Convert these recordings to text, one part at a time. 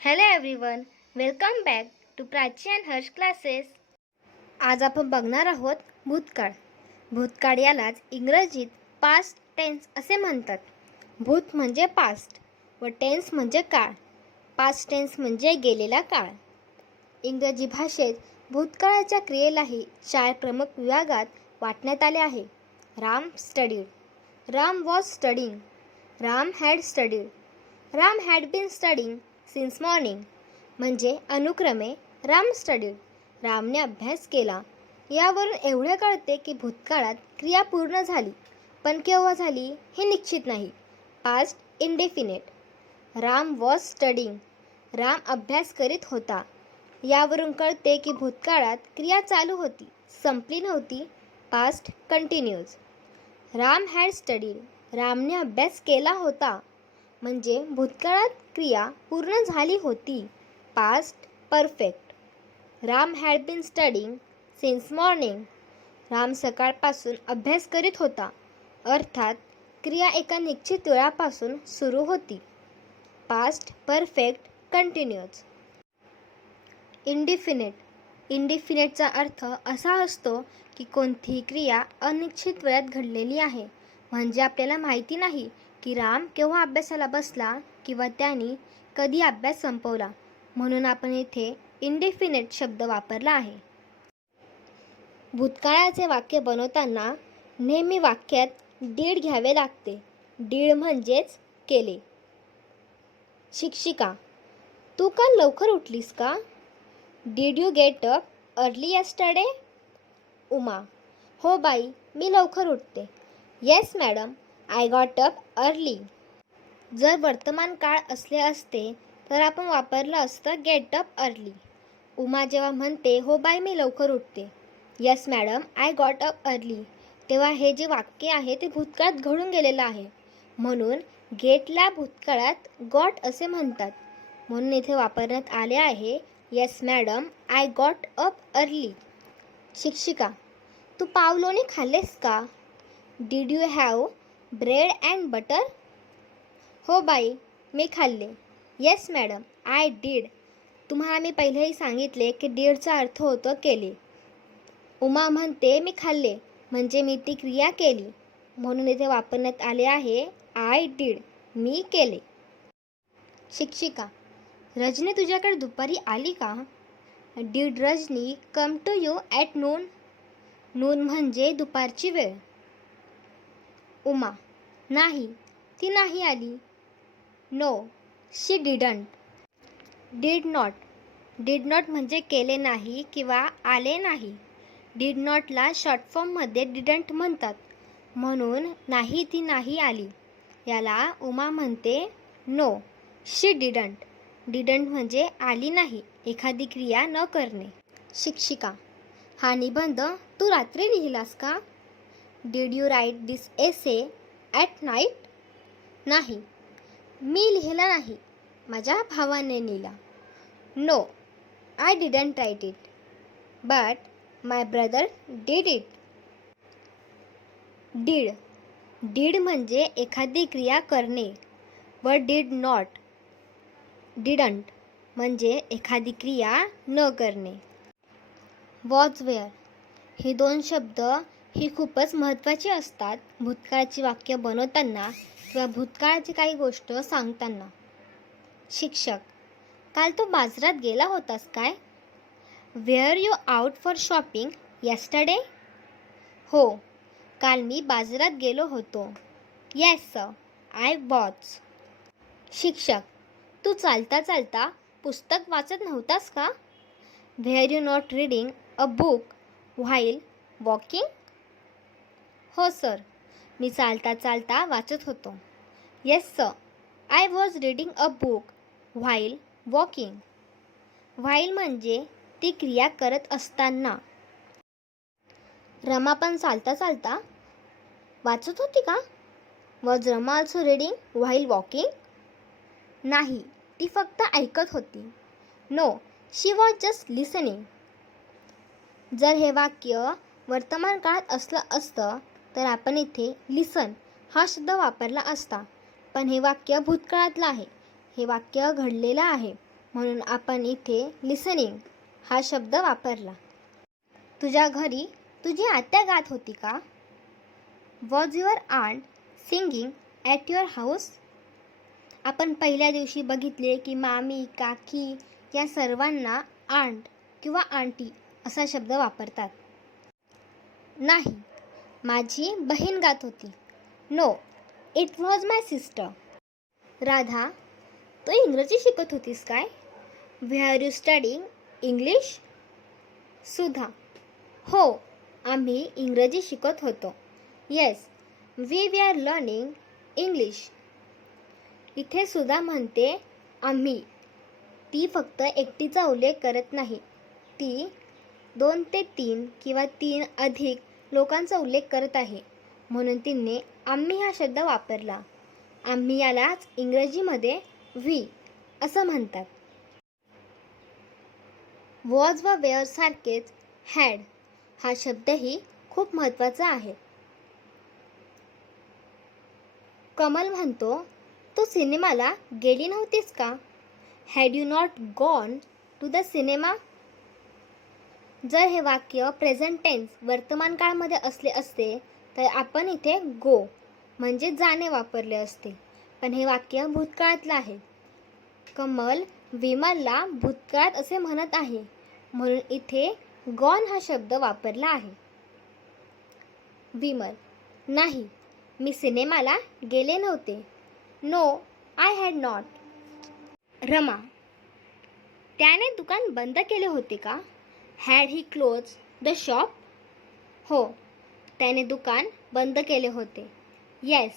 Hello everyone, welcome back to Prachi and Harsh classes. आज आपण बघणार आहोत भूतकाळ. भूतकाळ यालाच इंग्रजीत पास्ट टेन्स असे म्हणतात. भूत म्हणजे पास्ट व टेन्स म्हणजे काळ. पास्ट टेन्स म्हणजे गेलेला काळ. इंग्रजी भाषेत भूतकाळाच्या क्रियेलाही 4 प्रमुख विभागात वाटण्यात आले आहे. Ram studied, Ram was studying, Ram had studied, Ram had been studying since morning. म्हणजे अनुक्रमे राम स्टडीड, रामने अभ्यास केला. यावरून एवढे कळते की भूतकाळात क्रिया पूर्ण झाली, पण केव्हा झाली हे निश्चित नाही. Past indefinite. Ram was studying, Ram अभ्यास करीत होता. यावरून कळते की भूतकाळात क्रिया चालू होती, संपली नव्हती. Past continues. Ram had studied, रामने अभ्यास केला होता. म्हणजे भूतकाळात क्रिया पूर्ण झाली होती. Past perfect. Ram had been studying since morning, Ram सकाळपासून अभ्यास करीत होता. अर्थात क्रिया एका निश्चित वेळापासून सुरू होती. Past perfect continues. इंडिफिनेट. इंडिफिनेटचा अर्थ असा असतो की कोणतीही क्रिया अनिश्चित वेळात घडलेली आहे. म्हणजे आपल्याला माहिती नाही की राम केव्हा अभ्यासाला बसला किंवा त्याने कधी अभ्यास संपवला. म्हणून आपण येथे इंडिफिनेट शब्द वापरला आहे. भूतकाळाचे वाक्य बनवताना नेहमी वाक्यात डीड घ्यावे लागते. डीड म्हणजेच केले. शिक्षिका, तू काल लवकर उठलीस का? Did you get up early yesterday? Uma, हो बाई, मी लवकर उठते. Yes madam, I got up early. जर वर्तमान काळ असले असते तर आपण वापरलं असतं गेट अप अर्ली. उमा जेव्हा म्हणते हो बाई मी लवकर उठते, yes madam I got up early, तेव्हा हे जे वाक्य आहे ते भूतकाळात घडून गेलेलं आहे. म्हणून गेटला भूतकाळात गॉट असे म्हणतात. म्हणून इथे वापरण्यात आले आहे yes madam I got up early. शिक्षिका, तू पावलोणी खाल्लेस का? Did you have bread and butter? हो बाई, मी खाल्ले. Yes madam I did. तुम्हाला मी पहिलेही सांगितले की डीडचा अर्थ होतो केले. उमा म्हणते मी खाल्ले, म्हणजे मी ती क्रिया केली. म्हणून इथे वापरण्यात आले आहे आय डीड, मी केले. शिक्षिका, रजनी तुझ्याकडे दुपारी आली का? Did Rajani come to you at noon? Noon म्हणजे दुपारची वेळ. उमा, नाही, ती नाही आली. No, she didn't. Did not. Did not म्हणजे केले नाही किंवा आले नाही. डीड नॉटला शॉर्ट फॉर्ममध्ये डिडंट म्हणतात. म्हणून नाही, ती नाही आली. याला उमा म्हणते नो, शी डिडंट. डिडंट म्हणजे आली नाही, एखादी क्रिया न करणे. शिक्षिका, हा निबंध तू रात्री लिहिलास का? Did you write this essay at night? नाही, मी लिहिला नाही, माझ्या भावाने लिहिला. No, I didn't write it, but my brother did it. Did. Did म्हणजे एखादी क्रिया करणे व डीड नॉट, डिडंट म्हणजे एखादी क्रिया न करणे. Was were. हे दोन शब्द ही खूपच महत्त्वाची असतात भूतकाळाची वाक्य बनवताना किंवा भूतकाळाची काही गोष्ट सांगताना. शिक्षक, काल तू बाजारात गेला होतास काय? Were you out for shopping yesterday? हो, काल मी बाजारात गेलो होतो. Yes sir, I was. शिक्षक, तू चालता चालता पुस्तक वाचत नव्हतास का? Were you not reading a book while walking? हो सर, मी चालता चालता वाचत होतो. Yes sir, I was reading a book while walking. While म्हणजे ती क्रिया करत असताना. रमा पण चालता चालता वाचत होती का? Was Rama also reading while walking? नाही, ती फक्त ऐकत होती. No, she was just listening. जर हे वाक्य वर्तमान काळात असलं असतं तर आपण इथे लिसन हा शब्द वापरला असता. पण हे वाक्य भूतकाळातलं आहे. हे वाक्य घडलेलं आहे. म्हणून आपण इथे लिसनिंग हा शब्द वापरला. तुझ्या घरी तुझी आत्या गात होती का? Was your aunt singing at your house? आपण पहिल्या दिवशी बघितले की मामी, काकी या सर्वांना आंट किंवा आंटी असा शब्द वापरतात. नाही, माझी बहीण गात होती. No, it was my sister. Radha, तू इंग्रजी शिकत होतीस काय? Where you studying English? Sudha, हो, आम्ही इंग्रजी शिकत होतो. Yes, we are learning English. इथे सुधा म्हणते आम्ही. ती फक्त एकटीचा उल्लेख करत नाही, ती 2 ते 3 किंवा 3 अधिक लोकांचा उल्लेख करत आहे. म्हणून तिने आम्ही हा शब्द वापरला. आम्ही यालाच इंग्रजीमध्ये वी असं म्हणतात. वॉज व वेअर सारखेच हॅड हा शब्दही खूप महत्त्वाचा आहे. कमल म्हणतो, तू सिनेमाला गेली नव्हतीस का? Had you not gone to the cinema? जर हे वाक्य प्रेझेंट टेन्स वर्तमान काळमध्ये असले असते तर आपण इथे गो म्हणजे जाणे वापरले असते, पण हे वाक्य भूतकाळातलं आहे. कमल विमलला भूतकाळात असे म्हणत आहे, म्हणून इथे गॉन हा शब्द वापरला आहे. विमल, नाही, मी सिनेमाला गेले नव्हते. No, I had not. Rama, त्याने दुकान बंद केले होते का? Had he close the shop? हो, त्याने दुकान बंद केले होते. Yes,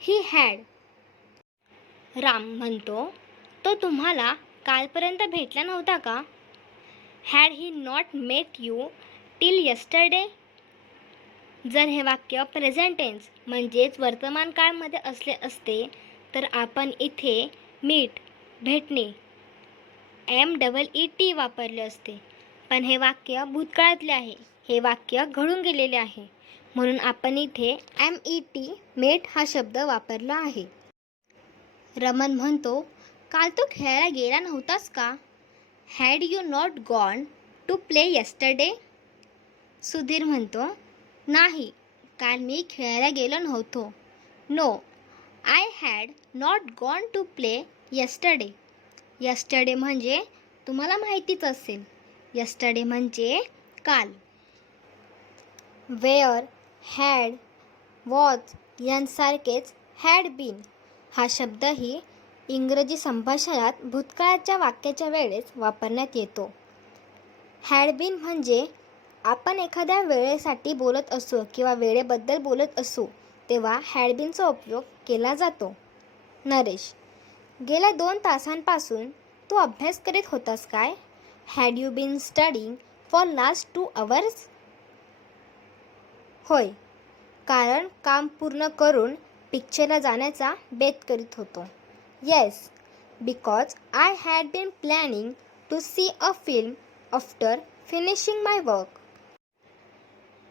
he had. राम म्हणतो, तो तुम्हाला कालपर्यंत भेटला नव्हता का? Had he not met you till yesterday? जर हे वाक्य प्रेझेंट टेन्स म्हणजेच वर्तमान काळमध्ये असले असते तर आपण इथे मीट भेटणे MEET वापरले असते, पण हे वाक्य भूतकाळातले आहे. हे वाक्य घडून गेलेले आहे, म्हणून आपण इथे MET मेट हा शब्द वापरला आहे. रमन म्हणतो, काल तू खेळायला गेला नव्हतास का? Had you not gone to play yesterday? Sudhir म्हणतो, नाही, काल मी खेळायला गेलो नव्हतो. No, I had not gone to play yesterday. Yesterday म्हणजे तुम्हाला माहितीच असेल, यस्टरडे म्हणजे काल. वेअर, हॅड, वॉज यांसारखेच हॅड बीन हा शब्दही इंग्रजी संभाषणात भूतकाळाच्या वाक्याच्या वेळेस वापरण्यात येतो. हॅड बीन म्हणजे आपण एखाद्या वेळेसाठी बोलत असू किंवा वेळेबद्दल बोलत असू तेव्हा हॅड बीनचा उपयोग केला जातो. नरेश, गेल्या 2 तासांपासून तू अभ्यास करीत होतास काय? Had you been studying for last 2 hours? होय, कारण काम पूर्ण करून पिक्चरला जाण्याचा बेत करीत होतो. Yes, because I had been planning to see a film after finishing my work.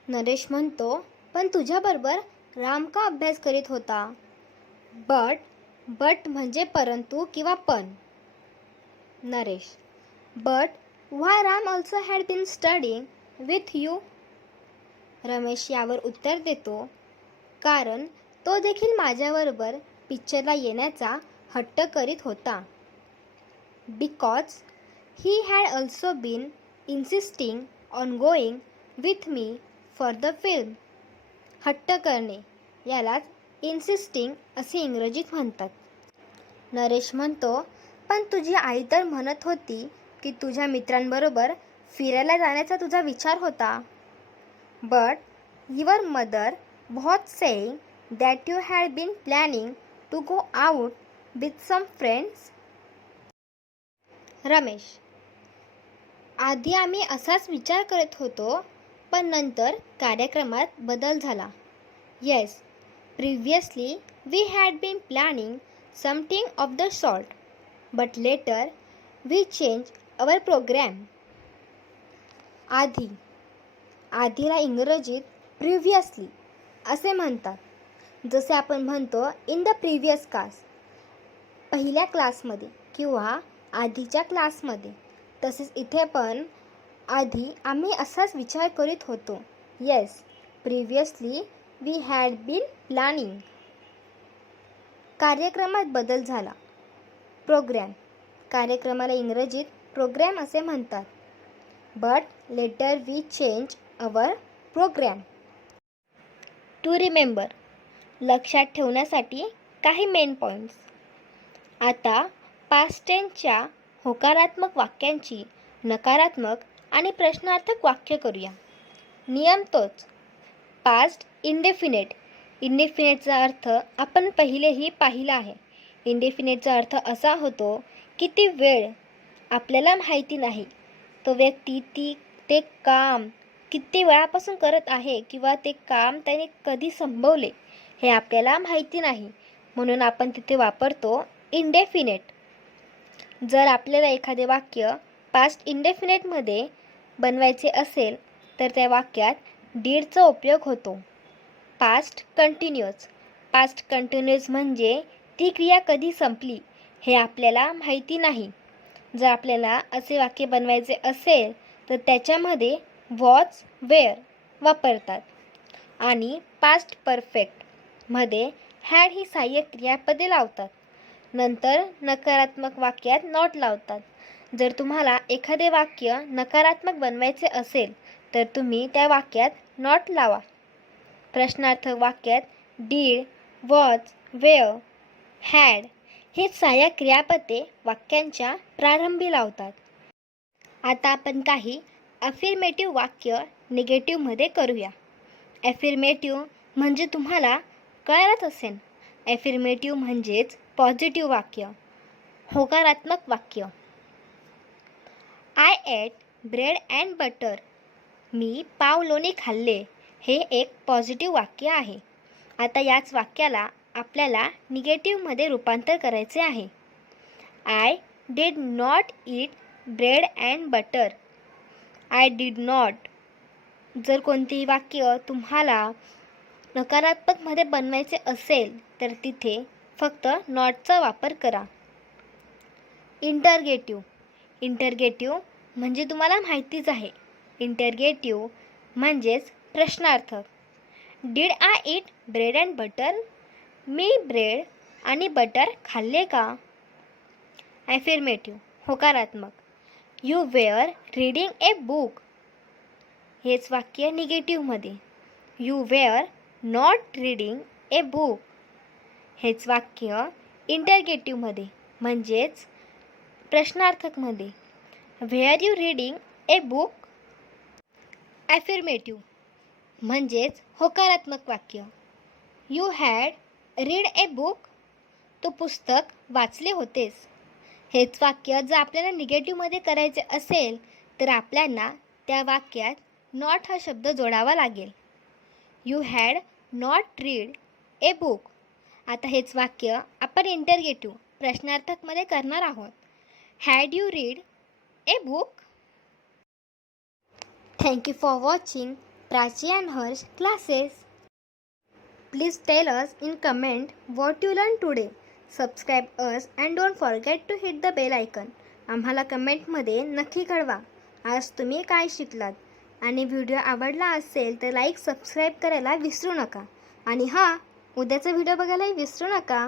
Naresh म्हणतो, पण तुझ्याबरोबर राम का अभ्यास करीत होता? बट म्हणजे परंतु किंवा पण. Naresh, but why Ram also had been studying with you? Ramesh यावर उत्तर देतो, कारण तो देखील माझ्याबरोबर पिक्चरला येण्याचा हट्ट करीत होता. Because he had also been insisting on going with me for the film. हट्ट करणे यालाच इन्सिस्टिंग असे इंग्रजीत म्हणतात. नरेश म्हणतो, पण तुझी आई तर म्हणत होती की तुझ्या मित्रांबरोबर फिरायला जाण्याचा तुझा विचार होता. But your mother was saying that you had been planning to go out with some friends. Ramesh, आधी आम्ही असाच विचार करत होतो, पण नंतर कार्यक्रमात बदल झाला. Yes, previously we had been planning something of the sort, but later we change our programme. आधीला इंग्रजीत प्रिव्हियसली असे म्हणतात. जसे आपण म्हणतो इन द प्रिव्हियस क्लास, पहिल्या क्लासमध्ये किंवा आधीच्या क्लासमध्ये. तसेच इथे पण आधी आम्ही असाच विचार करीत होतो. Yes, previously we had been planning. कार्यक्रमात बदल झाला. प्रोग्रॅम. कार्यक्रमाला इंग्रजीत प्रोग्रॅम असे म्हणतात. But later we change our programme. To remember. लक्षात ठेवण्यासाठी काही मेन पॉईंट्स. आता पास्ट टेन्सच्या होकारात्मक वाक्यांची नकारात्मक आणि प्रश्नार्थक वाक्य करूया. नियम तोच. Past indefinite. इंडेफिनेटचा अर्थ आपण पहिलेही पाहिला आहे. इंडेफिनेटचा अर्थ असा होतो की ती वेळ आपल्याला माहिती नाही. तो व्यक्ती ते काम किती वेळापासून करत आहे किंवा ते काम त्याने कधी संपवले हे आपल्याला माहिती नाही, म्हणून आपण तिथे वापरतो इंडेफिनेट. जर आपल्याला एखादे वाक्य पास्ट इंडेफिनेटमध्ये बनवायचे असेल तर त्या वाक्यात डीडचा उपयोग होतो. Past continuous. पास्ट कंटिन्युअस म्हणजे ती क्रिया कधी संपली हे आपल्याला माहिती नाही. जर आपल्याला असे वाक्य बनवायचे असेल तर त्याच्यामध्ये वॉज, वेअर वापरतात. आणि पास्ट परफेक्टमध्ये हॅड ही सहाय्यक क्रियापदे लावतात. नंतर नकारात्मक वाक्यात नॉट लावतात. जर तुम्हाला एखादे वाक्य नकारात्मक बनवायचे असेल तर तुम्ही त्या वाक्यात नॉट लावा. प्रश्नार्थक वाक्यात डीड, वॉज, वेअर, हॅड हे सहाय्यक क्रियापदे वाक्यांच्या प्रारंभी लावतात. आता आपण काही अफिर्मेटिव्ह वाक्य निगेटिव्हमध्ये करूया. ॲफिर्मेटिव्ह म्हणजे तुम्हाला कळत असेल. ॲफिर्मेटिव्ह म्हणजेच पॉझिटिव्ह वाक्य, होकारात्मक वाक्य. I ate bread and butter. मी पाव लोणी खाल्ले हे एक पॉझिटिव्ह वाक्य आहे. आता याच वाक्याला आपल्याला निगेटिव्हमध्ये रूपांतर करायचे आहे. I did not eat bread and butter. I did not. जर कोणतेही वाक्य तुम्हाला नकारात्मकमध्ये बनवायचे असेल तर तिथे फक्त नॉटचा वापर करा. इंटरगेटिव्ह. इंटरगेटिव्ह म्हणजे तुम्हाला माहितीच आहे. इंटरगेटिव्ह म्हणजेच प्रश्नार्थक. Did I eat bread and butter. मी ब्रेड आणि बटर खाल्ले का? ॲफिर्मेटिव्ह होकारात्मक. You were reading a book. हेच वाक्य निगेटिव्हमध्ये. You were not reading a book. हेच वाक्य इंटरगेटिव्हमध्ये म्हणजेच प्रश्नार्थकमध्ये. Were you reading a book. Affirmative म्हणजेच होकारात्मक वाक्य. You had read a book. तो पुस्तक वाचले होतेस. हेच वाक्य जर आपल्याला निगेटिव्हमध्ये करायचे असेल तर आपल्याला त्या वाक्यात नॉट हा शब्द जोडावा लागेल. You had not read a book. आता हेच वाक्य आपण इंटरगेटिव्ह प्रश्नार्थकमध्ये करणार आहोत. Had you read a book. Thank you for watching Prachi and Harsh classes. Please tell us in comment what you learned today. Subscribe us and don't forget to hit the bell icon. आम्हाला कमेंटमध्ये नक्की कळवा आज तुम्ही काय शिकलात. आणि व्हिडिओ आवडला असेल तर लाईक सबस्क्राईब करायला विसरू नका. आणि हां, उद्याचा व्हिडिओ बघायलाही विसरू नका.